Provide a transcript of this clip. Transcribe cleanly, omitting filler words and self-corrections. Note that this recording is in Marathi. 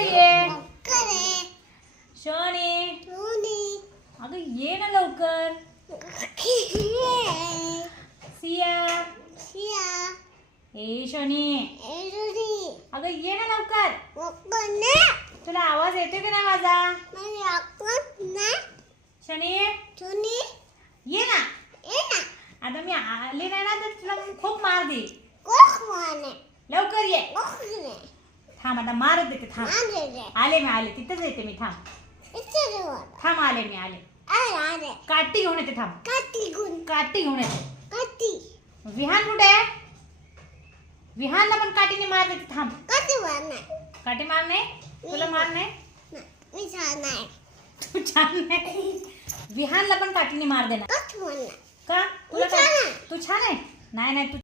लवकर ये. शनी अगं ये ना लवकर. सिया ए शनी अगं ये ना लवकर. तुला आवाज येतो की नाही माझा? शनी ये ना. आता मी आले नाही ना तर तुला खूप मार दे. लवकर ये. थांब आता मारत देते. थांब आले तिथेच येते मी. थांब आले मी आले. काठी घेऊन येते. थांब काठी घेऊन येते. विहान कुठे आहे? विहानला पण काठीने मार देते. थांब. काठी मार नाही. तुला मार नाही. तू छान नाही. विहानला पण काठीने मार देणार का? तुला तू छान आहे. नाही तू